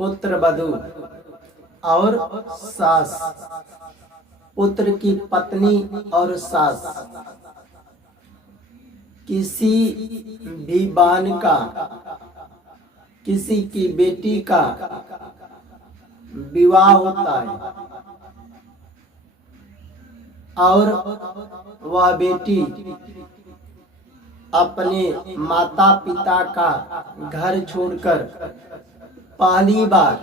पुत्र वधू और सास, पुत्र की पत्नी और सास, किसी भी बहन का, किसी की बेटी का विवाह होता है और वह बेटी अपने माता पिता का घर छोड़कर पहली बार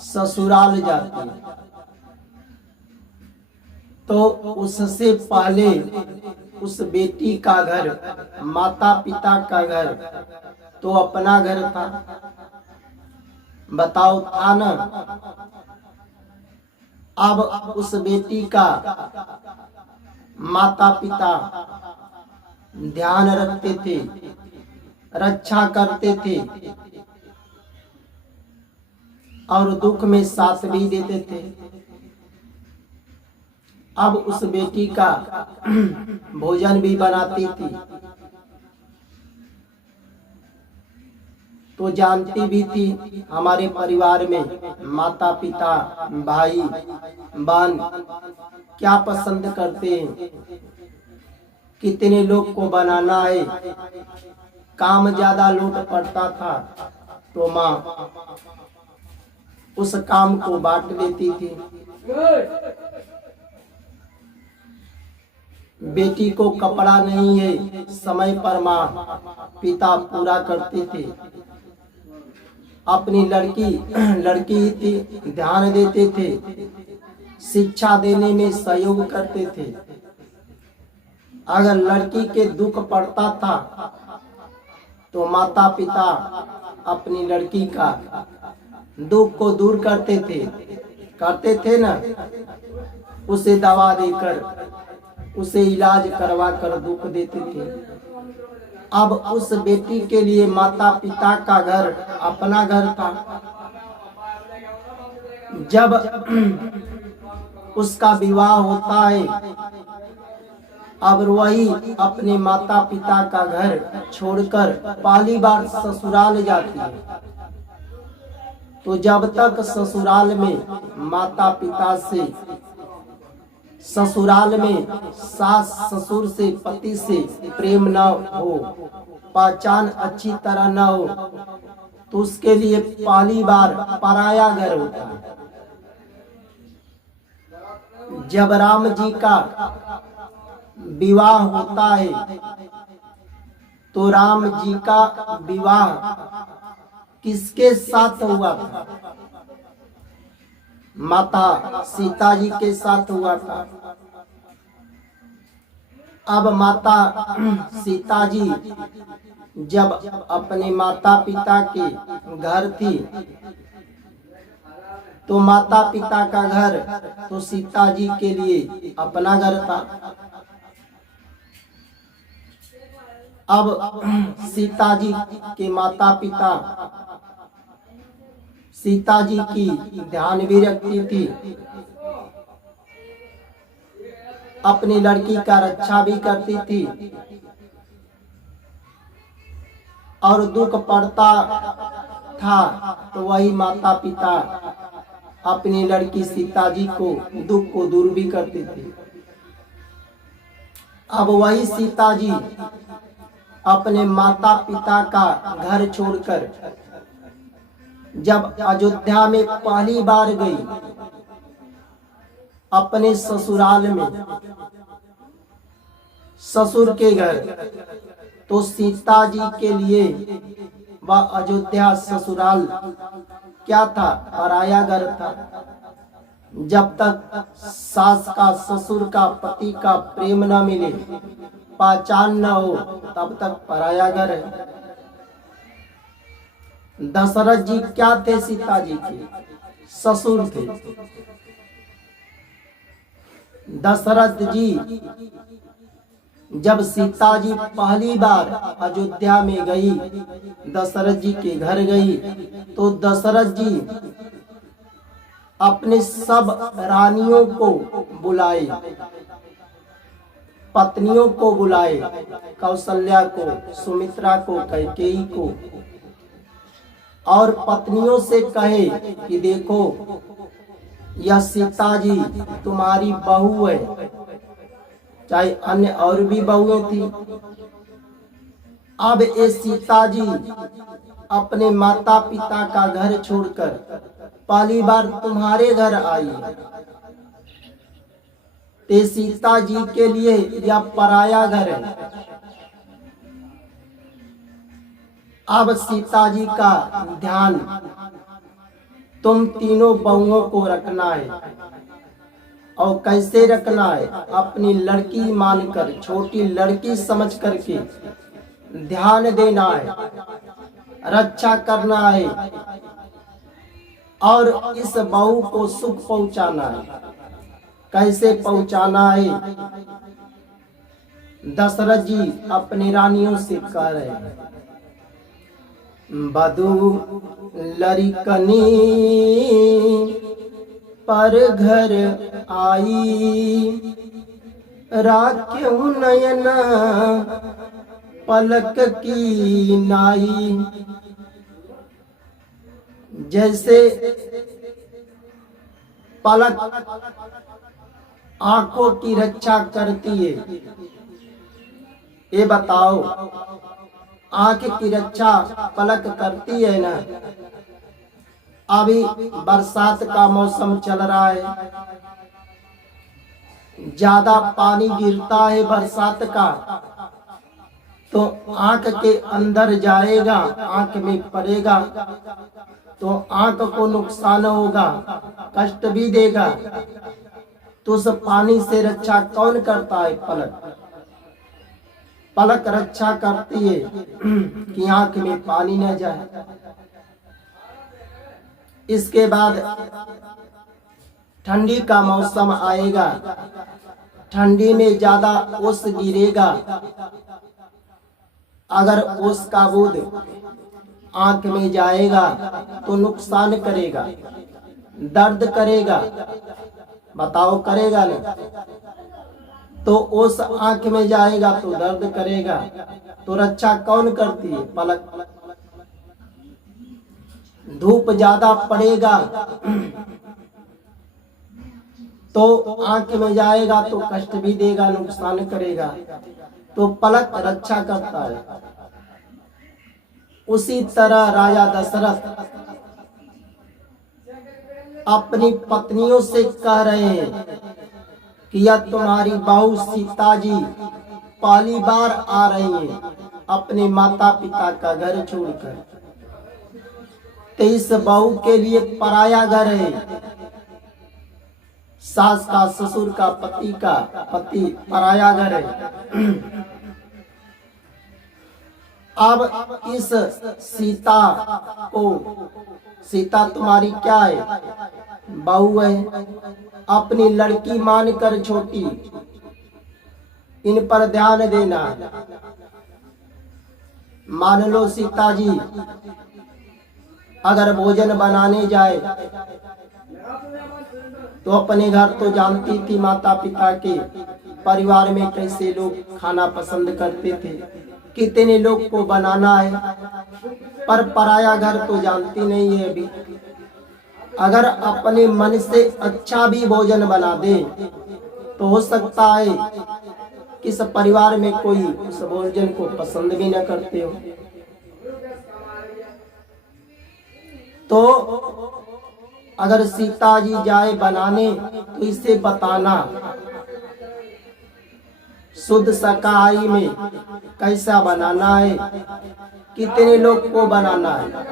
ससुराल जाती है, तो उससे पहले उस बेटी का घर, माता पिता का घर तो अपना घर था। बताओ, था ना? अब उस बेटी का माता पिता ध्यान रखते थे, रक्षा करते थे और दुख में साथ भी देते थे। अब उस बेटी का भोजन भी बनाती थी, तो जानती भी थी हमारे परिवार में माता पिता, भाई बहन क्या पसंद करते हैं, कितने लोग को बनाना है। काम ज्यादा लोड पड़ता था तो माँ उस काम को बांट लेती थी। बेटी को कपड़ा नहीं है, समय पर माँ पिता पूरा करते थे। अपनी लड़की थी, ध्यान देते थे, शिक्षा देने में सहयोग करते थे। अगर लड़की के दुख पड़ता था तो माता पिता अपनी लड़की का दुख को दूर करते थे ना, उसे दवा देकर, उसे इलाज करवा कर दुख देते थे। अब उस बेटी के लिए माता पिता का घर अपना घर था। जब उसका विवाह होता है, अब वही अपने माता पिता का घर छोड़कर पहली बार ससुराल जाती है। तो जब तक ससुराल में माता पिता से, ससुराल में सास ससुर से, पति से प्रेम न हो, पहचान अच्छी तरह न हो, तो उसके लिए पहली बार पराया घर होता है। जब राम जी का विवाह होता है तो राम जी का विवाह किसके साथ हुआ था? माता सीता जी के साथ हुआ था। अब माता सीता जी जब अपने माता पिता के घर थी, तो माता पिता का घर तो सीता जी के लिए अपना घर था। अब सीता जी के माता पिता सीता जी की ध्यान भी रखती थी, अपनी लड़की का रक्षा भी करती थी, और दुख पड़ता था तो वही माता पिता अपनी लड़की सीता जी को दुख को दूर भी करते थे। अब वही सीता जी अपने माता पिता का घर छोड़कर जब अयोध्या में पहली बार गई, अपने ससुराल में, ससुर के घर, तो सीता जी के लिए वह अयोध्या ससुराल क्या था? पराया घर था। जब तक सास का, ससुर का, पति का प्रेम न मिले, पहचान न हो, तब तक पराया घर है। दशरथ जी क्या थे? सीता जी के ससुर थे। दशरथ जी जब सीता जी पहली बार अयोध्या में गई, दशरथ जी के घर गई, तो दशरथ जी अपने सब रानियों को बुलाए, पत्नियों को बुलाए, कौशल्या को, सुमित्रा को, कैकेयी को, और पत्नियों से कहे कि देखो यह सीता जी तुम्हारी बहू है, चाहे अन्य और भी बहुएं थी। अब ये सीता जी अपने माता पिता का घर छोड़कर पहली बार तुम्हारे घर आई है। ते सीता जी के लिए यह पराया घर है। अब सीता जी का ध्यान तुम तीनों बहुओं को रखना है। और कैसे रखना है? अपनी लड़की मानकर, छोटी लड़की समझ करके ध्यान देना है, रक्षा करना है और इस बहू को सुख पहुंचाना है। कैसे पहुंचाना है? दशरथ जी अपनी रानियों से कह रहे हैं, बधू लड़कनी पर घर आई, राख्यु नयन पलक की नाई। जैसे पलक आंखों की रक्षा करती है, ये बताओ आंख की रक्षा पलक करती है ना। अभी बरसात का मौसम चल रहा है, ज्यादा पानी गिरता है बरसात का, तो आंख के अंदर जाएगा, आंख में पड़ेगा तो आंख को नुकसान होगा, कष्ट भी देगा। तो उस पानी से रक्षा कौन करता है? पलक। पलक रक्षा करती है कि आंख में पानी न जाए। इसके बाद ठंडी का मौसम आएगा, ठंडी में ज्यादा ओस गिरेगा। अगर ओस का बूंद आंख में जाएगा तो नुकसान करेगा, दर्द करेगा। बताओ करेगा नहीं? तो ओस आंख में जाएगा तो दर्द करेगा। तो रक्षा कौन करती है? पलक। धूप ज्यादा पड़ेगा तो आंख में जाएगा तो कष्ट भी देगा, नुकसान करेगा। तो पलक रक्षा करता है। उसी तरह राजा दशरथ अपनी पत्नियों से कह रहे हैं कि यह तुम्हारी बहू सीता जी पहली बार आ रही है अपने माता पिता का घर छोड़कर। तो इस बहू के लिए पराया घर है। सास का, ससुर का, पति पराया घर है। अब इस सीता को, सीता तुम्हारी क्या है? बहू है। अपनी लड़की मानकर छोटी, इन पर ध्यान देना। मान लो सीता जी अगर भोजन बनाने जाए तो अपने घर तो जानती थी माता पिता के परिवार में कैसे लोग खाना पसंद करते थे, कितने लोग को बनाना है। पर पराया घर तो जानती नहीं है। अभी अगर अपने मन से अच्छा भी भोजन बना दे तो हो सकता है कि इस परिवार में कोई उस भोजन को पसंद भी न करते हो। तो अगर सीता जी जाए बनाने तो इसे बताना शुद्ध शाकाहारी में कैसा बनाना है, कितने लोग को बनाना है।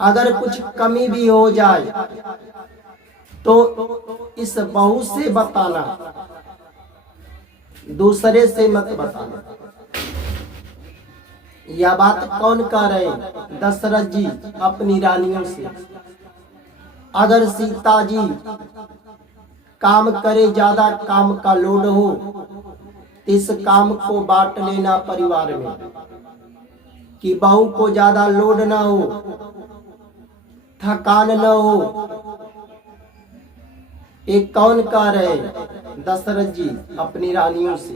अगर कुछ कमी भी हो जाए तो इस बहू से बताना, दूसरे से मत बताना। यह बात कौन कह रहे? दशरथ जी अपनी रानियों से। अगर सीता जी काम करे, ज्यादा काम का लोड हो, तो इस काम को बांट लेना परिवार में, कि बहू को ज्यादा लोड ना हो, थकान न हो। एक कौन कह रहे? दशरथ जी अपनी रानियों से।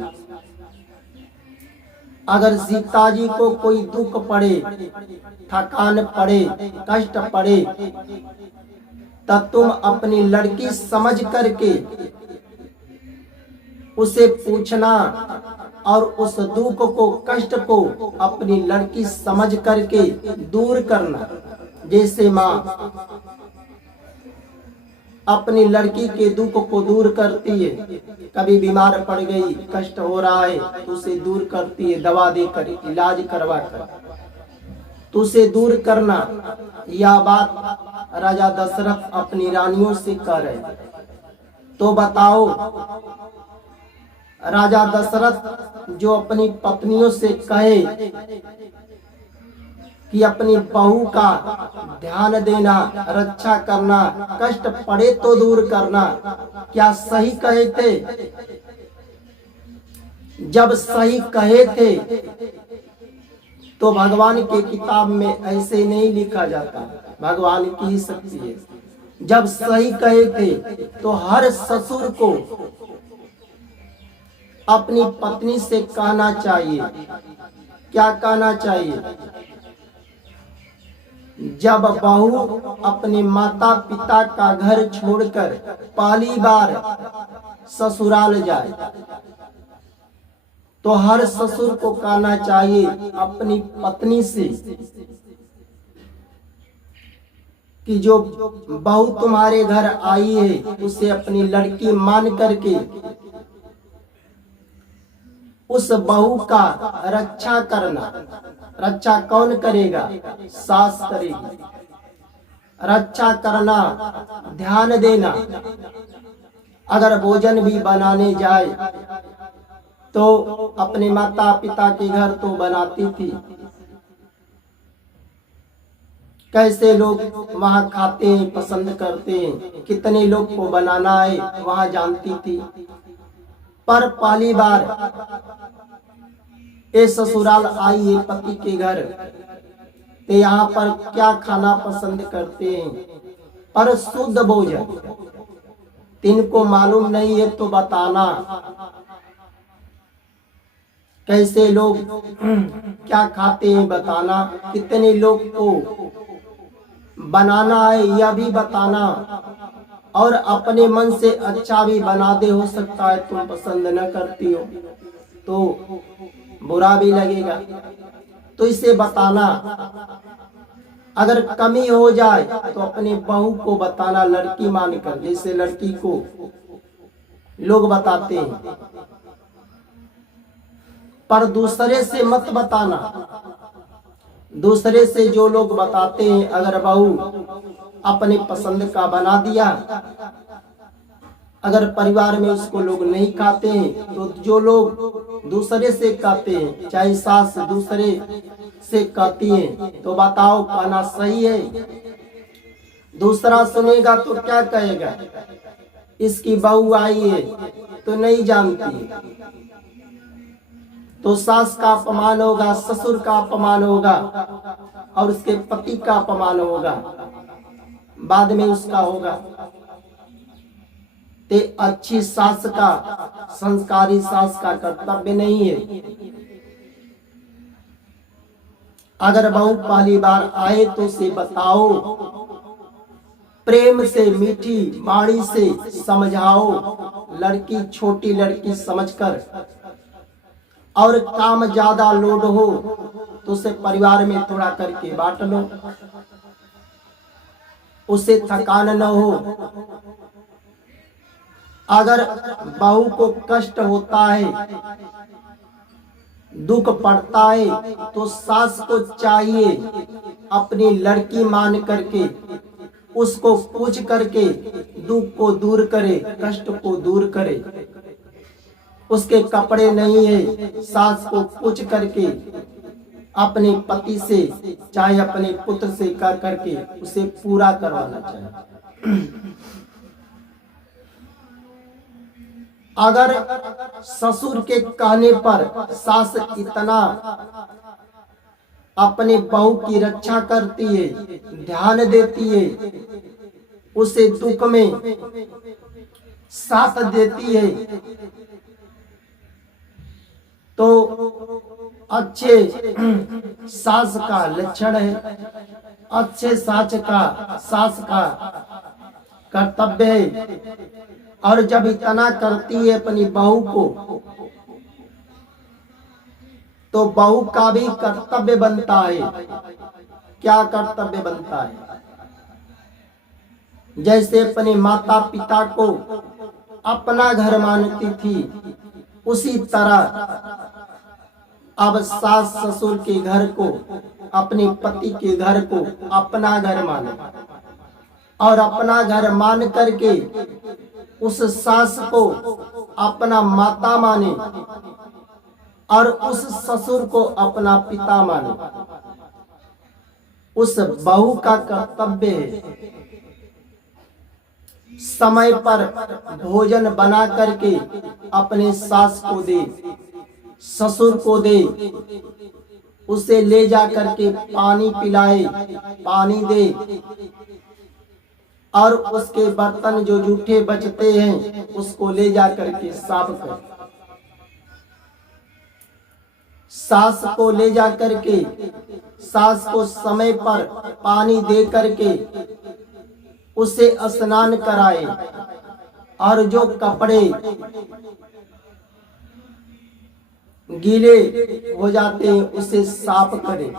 अगर सीता जी को कोई दुख पड़े, थकान पड़े, कष्ट पड़े, तब तुम अपनी लड़की समझ करके उसे पूछना और उस दुख को, कष्ट को अपनी लड़की समझ करके दूर करना। जैसे माँ अपनी लड़की के दुख को दूर करती है, कभी बीमार पड़ गई, कष्ट हो रहा है तो उसे दूर करती है, दवा देकर, इलाज करवा कर, तो उसे दूर करना। यह बात राजा दशरथ अपनी रानियों से कह रहे। तो बताओ, राजा दशरथ जो अपनी पत्नियों से कहे कि अपनी बहू का ध्यान देना, रक्षा करना, कष्ट पड़े तो दूर करना, क्या सही कहे थे? जब सही कहे थे तो भगवान के किताब में ऐसे नहीं लिखा जाता, भगवान की ही शक्ति है। जब सही कहे थे तो हर ससुर को अपनी पत्नी से कहना चाहिए। क्या कहना चाहिए? जब बहू अपने माता पिता का घर छोड़कर पहली बार ससुराल जाए तो हर ससुर को कहना चाहिए अपनी पत्नी से कि जो बहू तुम्हारे घर आई है उसे अपनी लड़की मान करके उस बहू का रक्षा करना। रक्षा कौन करेगा? सास करेगी। रक्षा करना, ध्यान देना। अगर भोजन भी बनाने जाए तो अपने माता पिता के घर तो बनाती थी, कैसे लोग वहाँ खाते हैं, पसंद करते हैं, कितने लोग को बनाना है वहाँ जानती थी। पर पहली बार ये ससुराल आई है पति के घर, तो यहाँ पर क्या खाना पसंद करते हैं? पर शुद्ध भोजन। तिनको मालूम नहीं है तो बताना। कैसे लोग क्या खाते हैं बताना, कितने लोग को बनाना है यह भी बताना, और अपने मन से अच्छा भी बना दे, हो सकता है तुम पसंद न करती हो तो बुरा भी लगेगा, तो इसे बताना। अगर कमी हो जाए तो अपने बहू को बताना, लड़की मानकर, जैसे लड़की को लोग बताते हैं। पर दूसरे से मत बताना। दूसरे से जो लोग बताते हैं, अगर बहू अपने पसंद का बना दिया, अगर परिवार में उसको लोग नहीं खाते हैं तो जो लोग दूसरे से कहते हैं, चाहे सास दूसरे से कहती है, तो बताओ कहना सही है? दूसरा सुनेगा तो क्या कहेगा? इसकी बहू आई है तो नहीं जानती, तो सास का अपमान होगा, ससुर का अपमान होगा और उसके पति का अपमान होगा, बाद में उसका होगा। ते अच्छी सास का, संस्कारी सास का कर्तव्य नहीं है। अगर बहू पहली बार आए तो उसे बताओ, प्रेम से, मीठी बाणी से समझाओ, लड़की छोटी लड़की समझकर। और काम ज्यादा लोड हो तो उसे परिवार में थोड़ा करके बांट लो, उसे थकान न हो। अगर बहू को कष्ट होता है, दुख पड़ता है, तो सास को चाहिए अपनी लड़की मान करके उसको पूछ करके दुख को दूर करे, कष्ट को दूर करे। उसके कपड़े नहीं है, सास को पूछ करके अपने पति से, चाहे अपने पुत्र से कर करके उसे पूरा करवाना चाहिए। अगर ससुर के कहने पर सास इतना अपने बहू की रक्षा करती है, ध्यान देती है, उसे दुख में साथ देती है, तो अच्छे सास का लक्षण है, अच्छे सास का कर्तव्य है। और जब इतना करती है अपनी बहू को, तो बहू का भी कर्तव्य बनता है। क्या कर्तव्य बनता है? जैसे अपने माता पिता को अपना घर मानती थी, उसी तरह अब सास ससुर के घर को, अपने पति के घर को अपना घर माने, और अपना घर मान करके उस सास को अपना माता माने और उस ससुर को अपना पिता माने। उस बहू का कर्तव्य है समय पर भोजन बना करके अपने सास को दे, ससुर को दे, उसे ले जा करके पानी पिलाए, पानी दे, और उसके बर्तन जो जूठे बचते हैं उसको ले जा करके साफ करे। सास को ले जा करके, सास को समय पर पानी दे करके उसे स्नान कराए, और जो कपड़े गीले हो जाते हैं उसे साफ करे।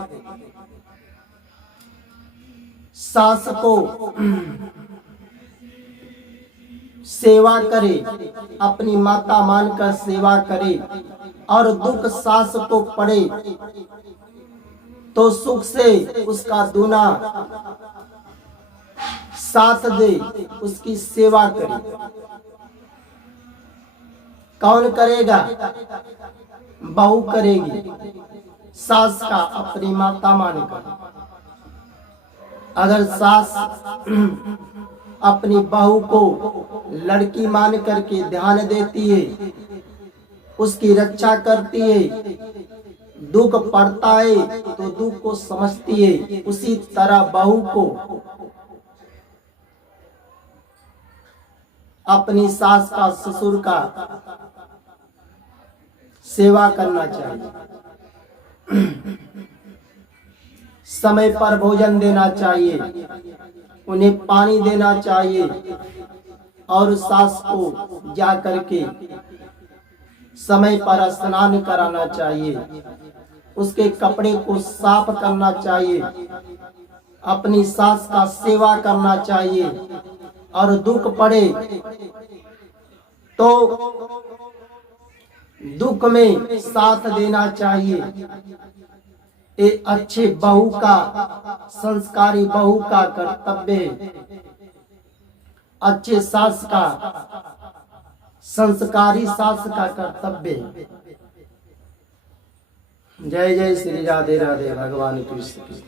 सास को सेवा करे, अपनी माता मानकर सेवा करे, और दुख सास को पड़े तो सुख से उसका दूना साथ दे, उसकी सेवा करे। कौन करेगा? बहू करेगी, सास का अपनी माता मानेगा। अगर सास अपनी बहू को लड़की मान करके ध्यान देती है, उसकी रक्षा करती है, दुख पड़ता है तो दुख को समझती है, उसी तरह बहू को अपनी सास का, ससुर का सेवा करना चाहिए। समय पर भोजन देना चाहिए, उन्हें पानी देना चाहिए, और सास को जा करके समय पर स्नान कराना चाहिए, उसके कपड़े को साफ करना चाहिए, अपनी सास का सेवा करना चाहिए। और दुख पड़े तो दुख में साथ देना चाहिए। एक अच्छे बहू का, संस्कारी बहू का कर्तव्य है, अच्छे सास का, संस्कारी सास का कर्तव्य है। जय जय श्री राधे राधे भगवान कृष्ण की।